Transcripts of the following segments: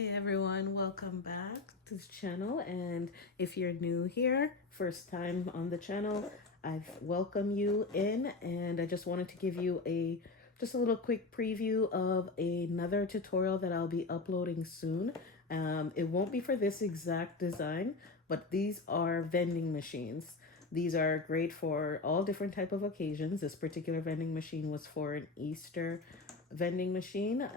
Hey everyone, welcome back to the channel. And if you're new here, first time on the channel, I welcome you in, and I just wanted to give you just a little quick preview of another tutorial that I'll be uploading soon. It won't be for this exact design, but these are vending machines. These are great for all different type of occasions. This particular vending machine was for an Easter vending machine.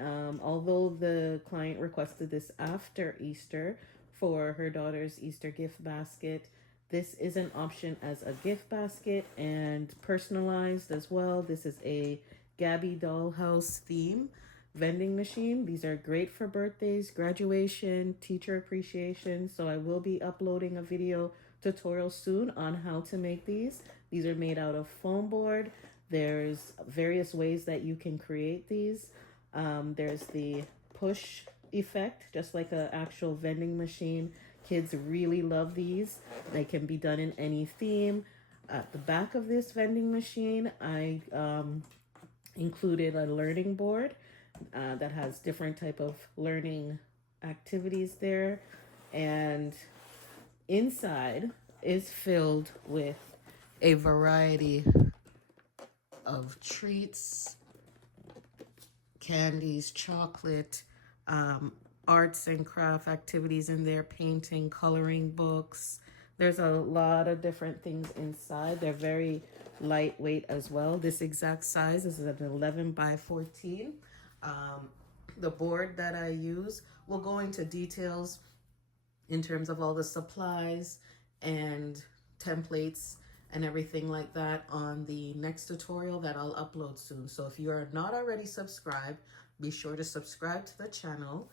Although the client requested this after Easter for her daughter's Easter gift basket, this is an option as a gift basket and personalized as well. This is a Gabby Dollhouse theme vending machine. These are great for birthdays, graduation, teacher appreciation. So I will be uploading a video tutorial soon on how to make these. These are made out of foam board. There's various ways that you can create these. There's the push effect, just like an actual vending machine. Kids really love these. They can be done in any theme. At the back of this vending machine, I included a learning board that has different type of learning activities there. And inside is filled with a variety of treats, candies, chocolate, arts and craft activities in there, painting, coloring books. There's a lot of different things inside. They're very lightweight as well. This exact size is an 11 by 14. The board that I use will go into details in terms of all the supplies and templates and everything like that on the next tutorial that I'll upload soon. So if you are not already subscribed, be sure to subscribe to the channel.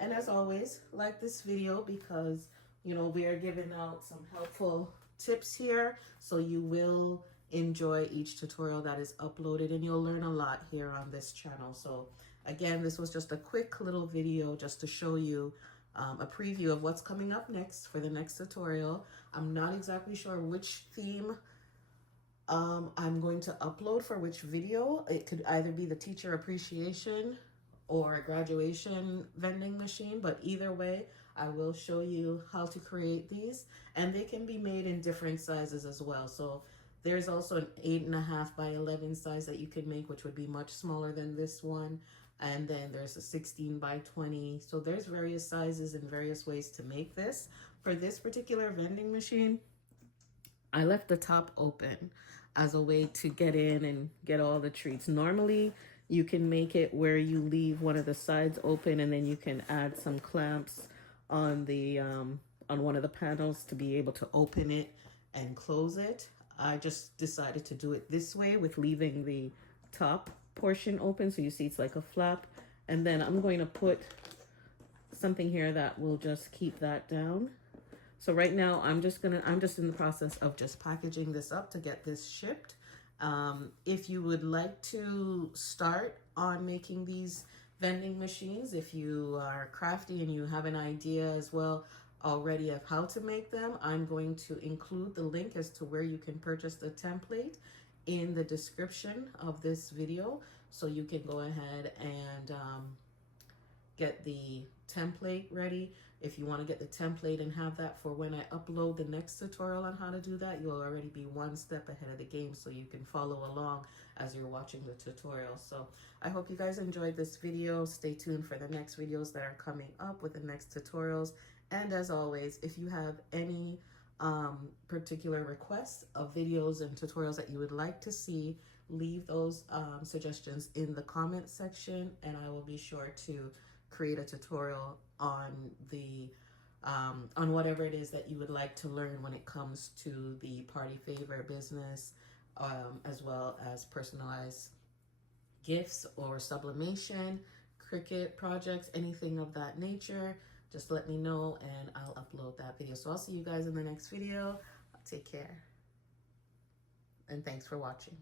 And as always, like this video because, you know, we are giving out some helpful tips here. So you will enjoy each tutorial that is uploaded and you'll learn a lot here on this channel. So again, this was just a quick little video just to show you a preview of what's coming up next for the next tutorial. I'm not exactly sure which theme I'm going to upload for which video. It could either be the teacher appreciation or a graduation vending machine, but either way, I will show you how to create these, and they can be made in different sizes as well. So there's also an 8.5 by 11 size that you can make, which would be much smaller than this one. And then there's a 16 by 20. So there's various sizes and various ways to make this. For this particular vending machine, I left the top open as a way to get in and get all the treats. Normally, you can make it where you leave one of the sides open and then you can add some clamps on the on one of the panels to be able to open it and close it. I just decided to do it this way with leaving the top portion open, so you see it's like a flap, and then I'm going to put something here that will just keep that down. So right now I'm just in the process of just packaging this up to get this shipped. If you would like to start on making these vending machines, if you are crafty and you have an idea as well already of how to make them, I'm going to include the link as to where you can purchase the template in the description of this video, so you can go ahead and get the template ready. If you want to get the template and have that for when I upload the next tutorial on how to do that, you'll already be one step ahead of the game, so you can follow along as you're watching the tutorial. So I hope you guys enjoyed this video. Stay tuned for the next videos that are coming up with the next tutorials. And as always, if you have any particular requests of videos and tutorials that you would like to see, leave those suggestions in the comment section, and I will be sure to create a tutorial on the on whatever it is that you would like to learn when it comes to the party favor business, as well as personalized gifts or sublimation, Cricut projects, anything of that nature. Just let me know and I'll upload that video. So I'll see you guys in the next video. Take care. And thanks for watching.